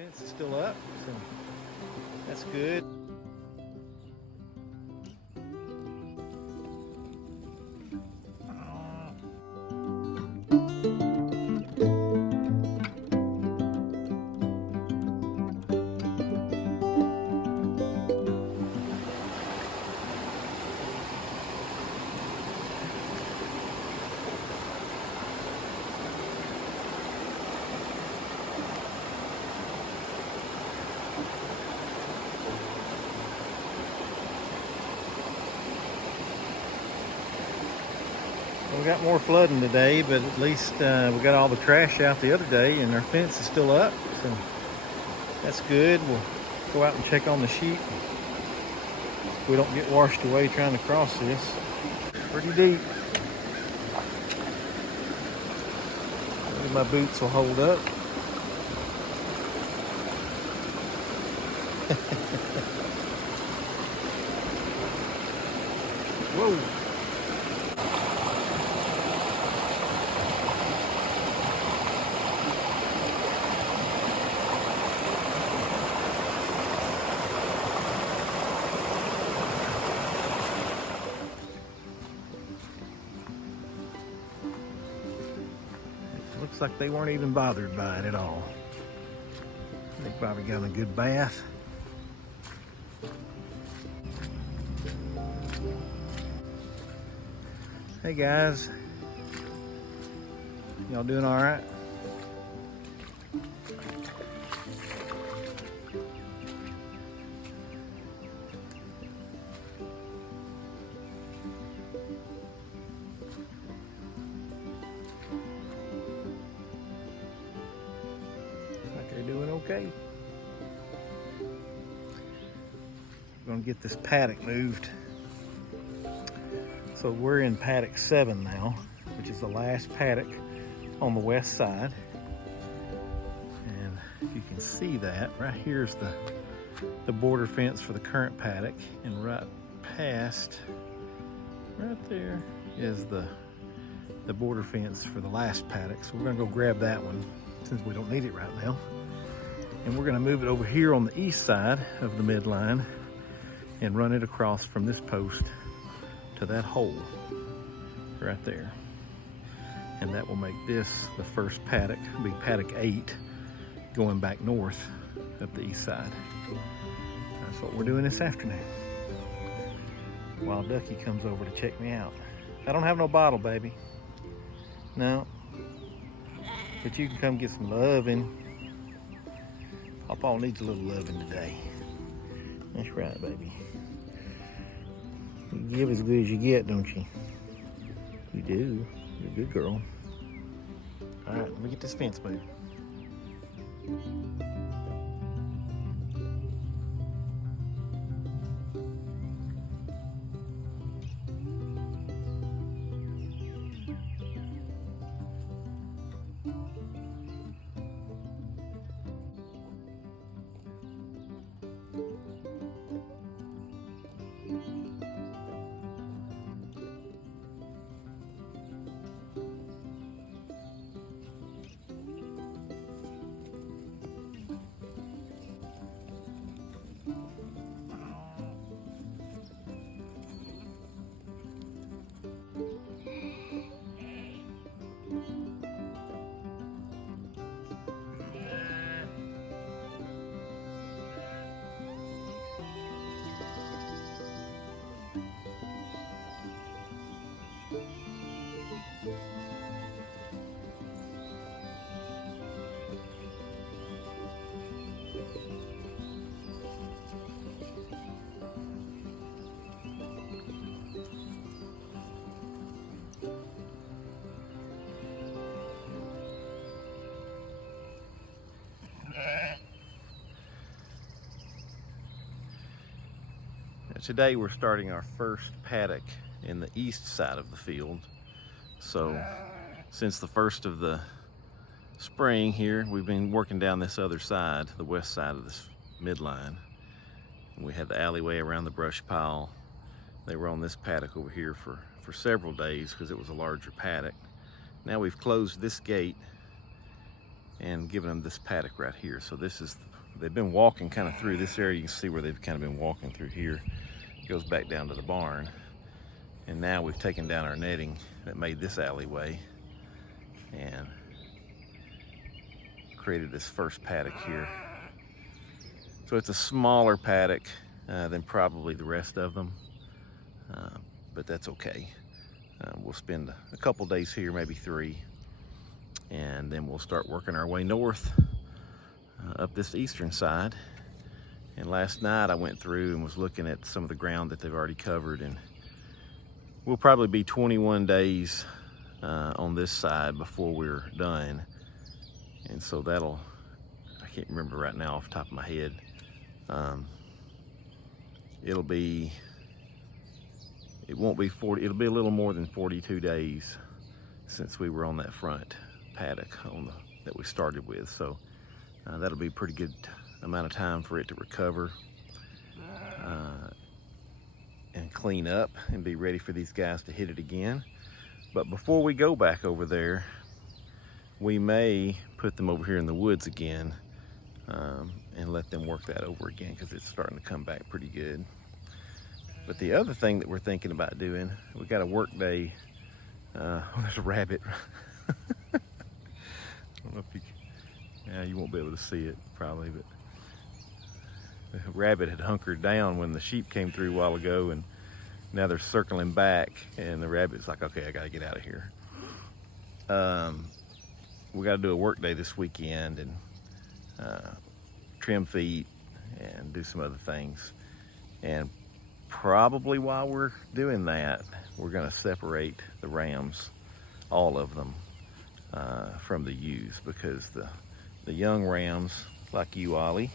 Fence is still up, so that's good. We got more flooding today, but at least we got all the trash out the other day and our fence is still up, so that's good. We'll go out and check on the sheep so we don't get washed away trying to cross this. Pretty deep. Maybe my boots will hold up. Whoa. Looks like they weren't even bothered by it at all. They probably got a good bath. Hey guys, y'all doing all right? They're doing okay. We're gonna get this paddock moved. So we're in paddock 7 now, which is the last paddock on the west side. And if you can see that, right here's the border fence for the current paddock, and right past, right there is the border fence for the last paddock. So we're gonna go grab that one since we don't need it right now. And we're gonna move it over here on the east side of the midline and run it across from this post to that hole right there. And that will make this the first paddock, it'll be paddock 8, going back north up the east side. That's what we're doing this afternoon. While Ducky comes over to check me out. I don't have no bottle, baby. No. But you can come get some loving. Pawpaw needs a little loving today. That's right, baby. You give as good as you get, don't you? You do. You're a good girl. All right, let me get this fence moved. Today we're starting our first paddock in the east side of the field. So since the first of the spring here, we've been working down this other side, the west side of this midline. And we had the alleyway around the brush pile. They were on this paddock over here for several days because it was a larger paddock. Now we've closed this gate and giving them this paddock right here. So this is, they've been walking kind of through this area. You can see where they've kind of been walking through here. It goes back down to the barn. And now we've taken down our netting that made this alleyway and created this first paddock here. So it's a smaller paddock than probably the rest of them, but that's okay. We'll spend a couple days here, maybe 3, and then we'll start working our way north up this eastern side. And last night I went through and was looking at some of the ground that they've already covered, and we'll probably be 21 days on this side before we're done. And so that'll, I can't remember right now off the top of my head. It won't be 40, it'll be a little more than 42 days since we were on that front paddock that we started with. So that'll be a pretty good amount of time for it to recover and clean up and be ready for these guys to hit it again. But before we go back over there, we may put them over here in the woods again and let them work that over again, because it's starting to come back pretty good. But the other thing that we're thinking about doing, we got a work day. Oh, there's a rabbit. I don't know if you won't be able to see it probably, but the rabbit had hunkered down when the sheep came through a while ago, and now they're circling back, and the rabbit's like, okay, I gotta get out of here. We gotta do a work day this weekend and trim feet and do some other things. And probably while we're doing that, we're gonna separate the rams, all of them, from the ewes, because the young rams, like you, Ollie,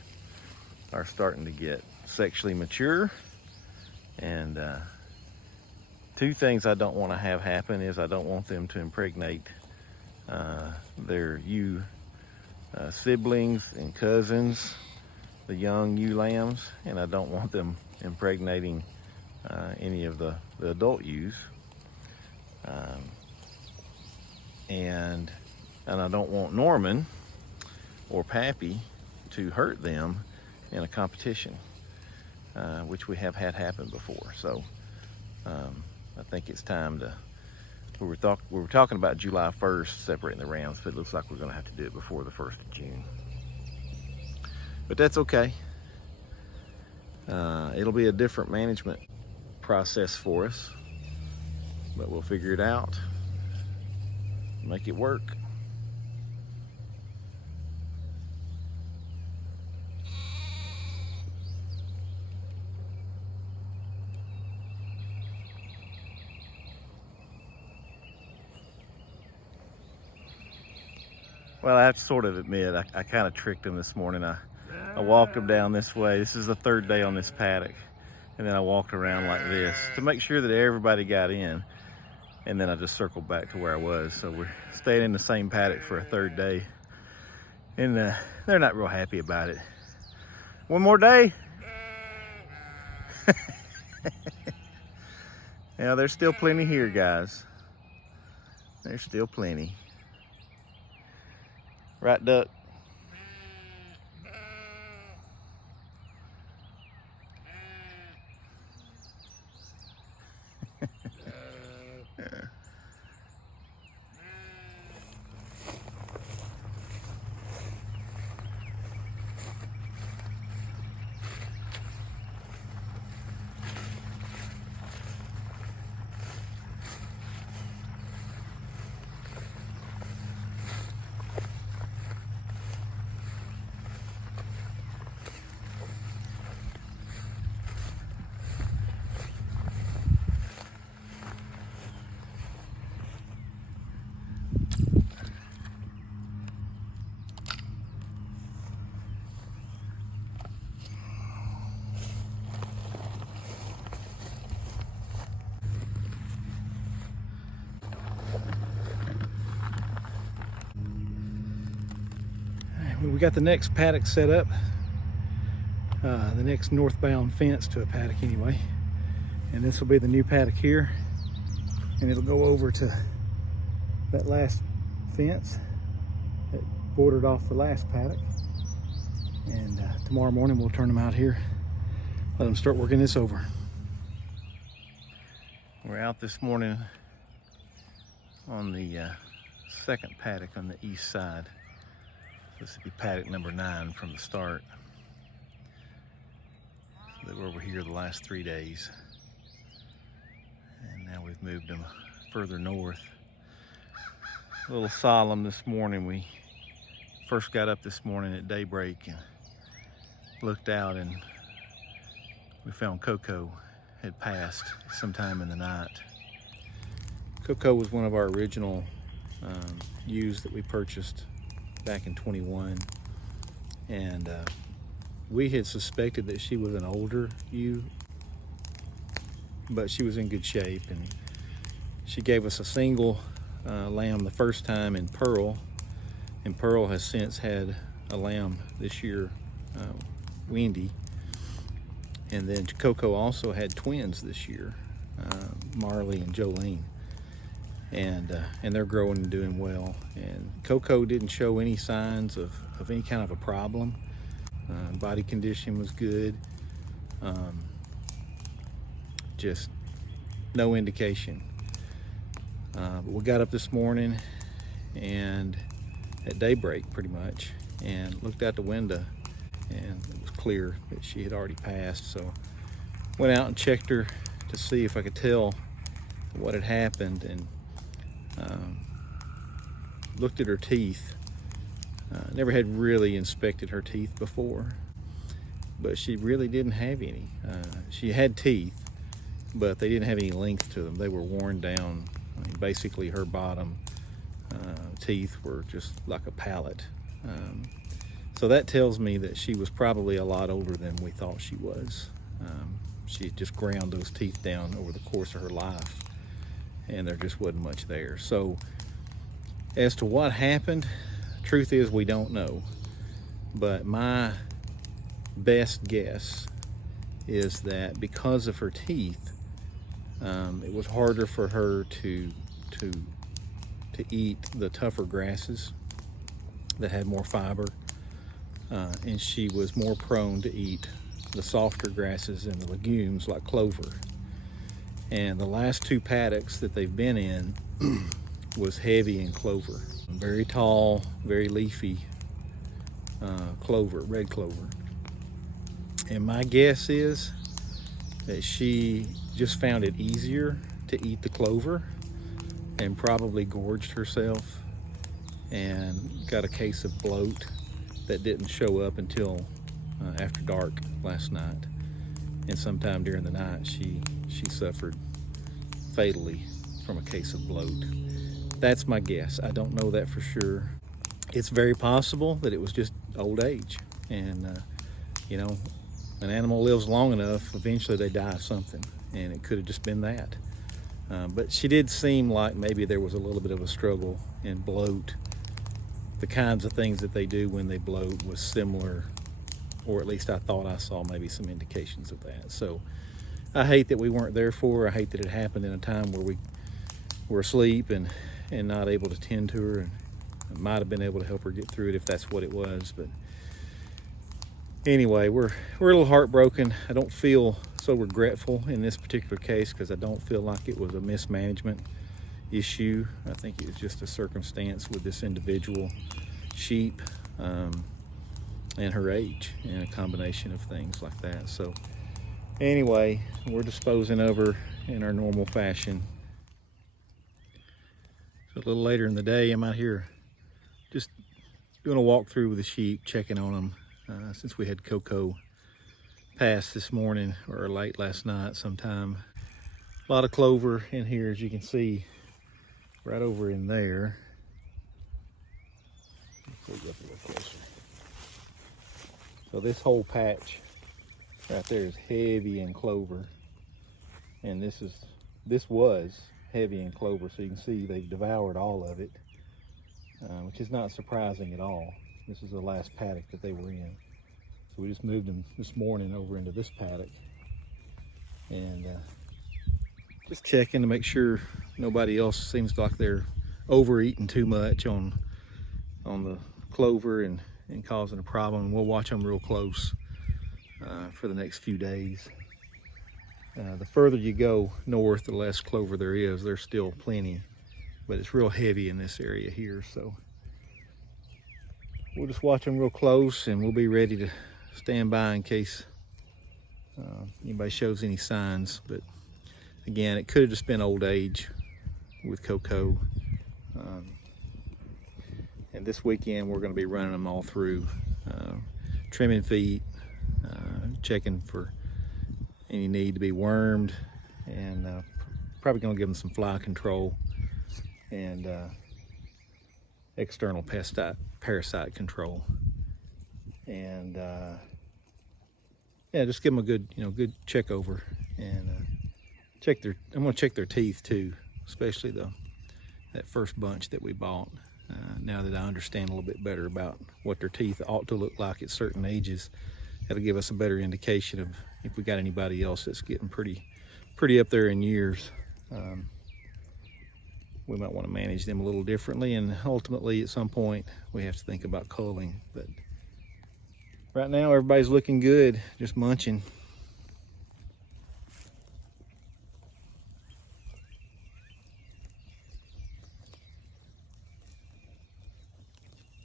are starting to get sexually mature. And 2 things I don't want to have happen is I don't want them to impregnate their ewe siblings and cousins, the young ewe lambs, and I don't want them impregnating any of the adult ewes. And I don't want Norman or Pappy to hurt them in a competition, which we have had happen before. So I think it's time to, we were talking about July 1st separating the rams, but it looks like we're going to have to do it before the 1st of June. But that's okay. It'll be a different management process for us, but we'll figure it out, make it work. Well, I have to sort of admit, I kind of tricked him this morning. I walked him down this way. This is the 3rd day on this paddock. And then I walked around like this to make sure that everybody got in. And then I just circled back to where I was. So we're staying in the same paddock for a 3rd day. And they're not real happy about it. One more day. Yeah, there's still plenty here, guys. There's still plenty. Right, Duck? We got the next paddock set up, the next northbound fence to a paddock anyway, and this will be the new paddock here, and it'll go over to that last fence that bordered off the last paddock. And tomorrow morning we'll turn them out here, let them start working this over. We're out this morning on the second paddock on the east side. This would be paddock number 9 from the start. So they were over here the last 3 days. And now we've moved them further north. A little solemn this morning. We first got up this morning at daybreak and looked out, and we found Coco had passed sometime in the night. Coco was one of our original ewes that we purchased back in 21, and we had suspected that she was an older ewe, but she was in good shape, and she gave us a single lamb the first time in Pearl, and Pearl has since had a lamb this year, Wendy, and then Coco also had twins this year, Marley and Jolene, and they're growing and doing well. And Coco didn't show any signs of any kind of a problem. Body condition was good, just no indication. But we got up this morning and at daybreak pretty much, and looked out the window, and it was clear that she had already passed. So went out and checked her to see if I could tell what had happened, and looked at her teeth. Never had really inspected her teeth before, but she really didn't have any. She had teeth, but they didn't have any length to them. They were worn down. I mean, basically her bottom teeth were just like a pallet. So that tells me that she was probably a lot older than we thought she was. She had just ground those teeth down over the course of her life, and there just wasn't much there. So as to what happened, truth is we don't know. But my best guess is that because of her teeth, it was harder for her to eat the tougher grasses that had more fiber, and she was more prone to eat the softer grasses and the legumes like clover. And the last 2 paddocks that they've been in was heavy in clover. Very tall, very leafy clover, red clover. And my guess is that she just found it easier to eat the clover and probably gorged herself and got a case of bloat that didn't show up until after dark last night. And sometime during the night she suffered fatally from a case of bloat. That's my guess. I don't know that for sure. It's very possible that it was just old age, and you know, an animal lives long enough, eventually they die of something, and it could have just been that. But she did seem like maybe there was a little bit of a struggle in bloat. The kinds of things that they do when they bloat was similar, or at least I thought I saw maybe some indications of that. So I hate that we weren't there for her. I hate that it happened in a time where we were asleep and not able to tend to her, and I might have been able to help her get through it if that's what it was. But anyway, we're a little heartbroken. I don't feel so regretful in this particular case because I don't feel like it was a mismanagement issue. I think it was just a circumstance with this individual sheep and her age, and a combination of things like that. So anyway, we're disposing of her in our normal fashion. So a little later in the day, I'm out here just doing a walkthrough with the sheep, checking on them, since we had Coco pass this morning, or late last night sometime. A lot of clover in here, as you can see, right over in there. Let's go up a little closer. So this whole patch right there is heavy in clover, and this was heavy in clover. So you can see they've devoured all of it, which is not surprising at all. This is the last paddock that they were in. So we just moved them this morning over into this paddock, and just checking to make sure nobody else seems like they're overeating too much on the clover and causing a problem. We'll watch them real close for the next few days. The further you go north, the less clover there is. There's still plenty, but it's real heavy in this area here. So we'll just watch them real close, and we'll be ready to stand by in case anybody shows any signs. But again, it could have just been old age with Coco. And this weekend we're going to be running them all through, trimming feet, checking for any need to be wormed, and probably going to give them some fly control and external parasite control. And yeah, just give them a good, good check over, and I'm going to check their teeth too, especially that first bunch that we bought. Now that I understand a little bit better about what their teeth ought to look like at certain ages, that'll give us a better indication of if we got anybody else that's getting pretty up there in years. We might want to manage them a little differently, and ultimately at some point we have to think about culling. But right now everybody's looking good, just munching.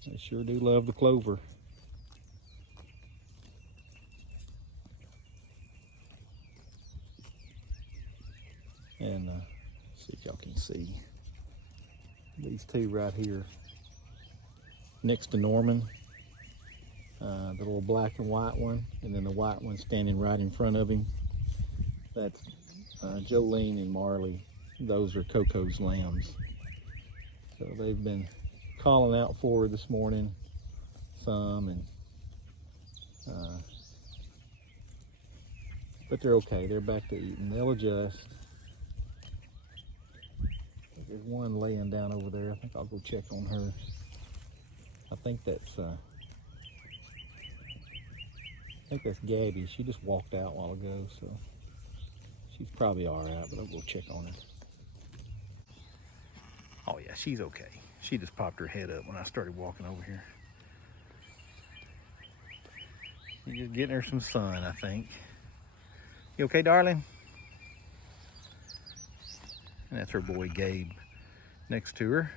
They sure do love the clover. And see if y'all can see these two right here next to Norman. The little black and white one, and then the white one standing right in front of him. That's Jolene and Marley. Those are Coco's lambs. So they've been calling out for her this morning some, and but they're okay. They're back to eating. They'll adjust. There's one laying down over there. I think I'll go check on her. I think that's Gabby. She just walked out a while ago, so she's probably all right, but I'll go check on her. Oh yeah, she's okay. She just popped her head up when I started walking over here. She's just getting her some sun, I think. You okay, darling? And that's her boy Gabe next to her.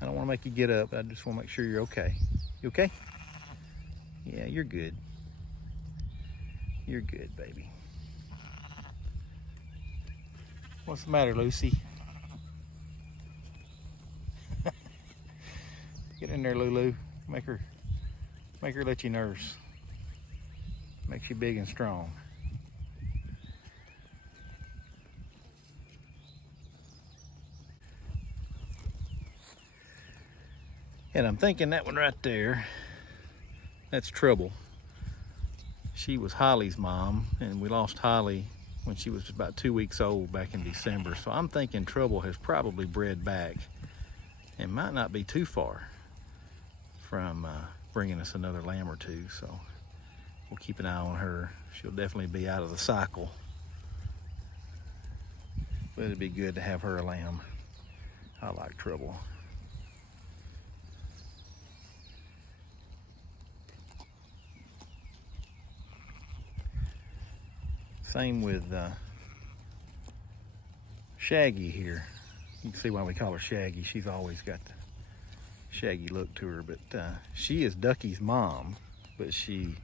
I don't want to make you get up. I just want to make sure you're okay. You okay? Yeah, you're good. You're good, baby. What's the matter, Lucy? Get in there, Lulu. Make her let you nurse. Makes you big and strong. And I'm thinking that one right there, that's Trouble. She was Holly's mom, and we lost Holly when she was about 2 weeks old back in December. So I'm thinking Trouble has probably bred back and might not be too far from bringing us another lamb or two. So we'll keep an eye on her. She'll definitely be out of the cycle, but it'd be good to have her a lamb. I like Trouble. Same with Shaggy here. You can see why we call her Shaggy. She's always got the shaggy look to her, but she is Ducky's mom, but she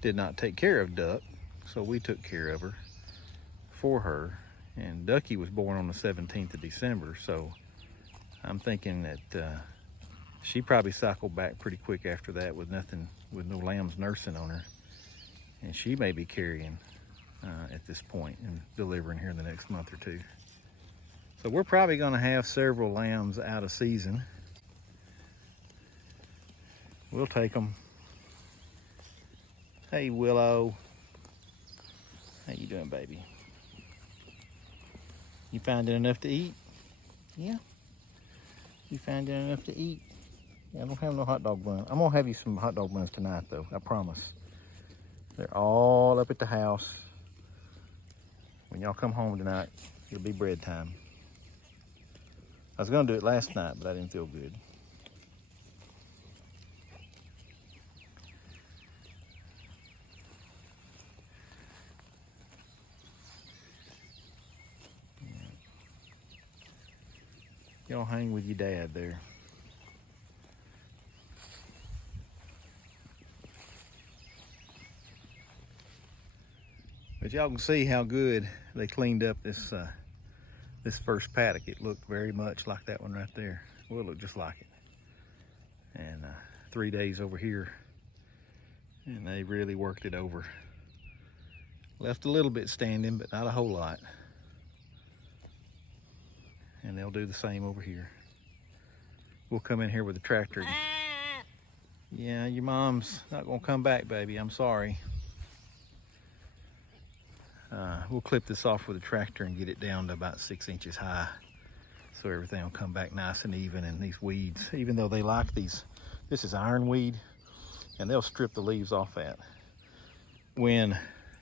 did not take care of Duck, so we took care of her for her. And Ducky was born on the 17th of December, so I'm thinking that she probably cycled back pretty quick after that with no lambs nursing on her, and she may be carrying at this point and delivering here in the next month or two. So we're probably going to have several lambs out of season. We'll take them. Hey, Willow. How you doing, baby? You finding enough to eat? Yeah. You finding enough to eat? Yeah, I don't have no hot dog bun. I'm gonna have you some hot dog buns tonight, though. I promise. They're all up at the house. When y'all come home tonight, It'll be bread time. I was gonna do it last night, but I didn't feel good. Y'all hang with your dad there. But y'all can see how good they cleaned up this this first paddock. It looked very much like that one right there. Well, it looked just like it. And 3 days over here, and they really worked it over. Left a little bit standing, but not a whole lot. And they'll do the same over here. We'll come in here with a tractor. Yeah, your mom's not gonna come back, baby. I'm sorry. We'll clip this off with a tractor and get it down to about 6 inches high, so everything will come back nice and even. And these weeds, even though they like these, this is ironweed, and they'll strip the leaves off that when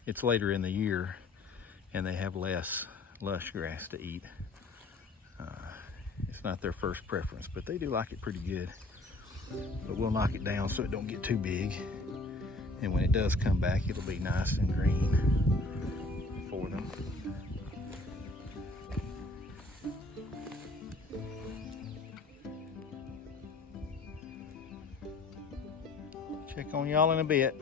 it's later in the year and they have less lush grass to eat. It's not their first preference, but they do like it pretty good. But we'll knock it down so it don't get too big, and when it does come back, it'll be nice and green for them. Check on y'all in a bit.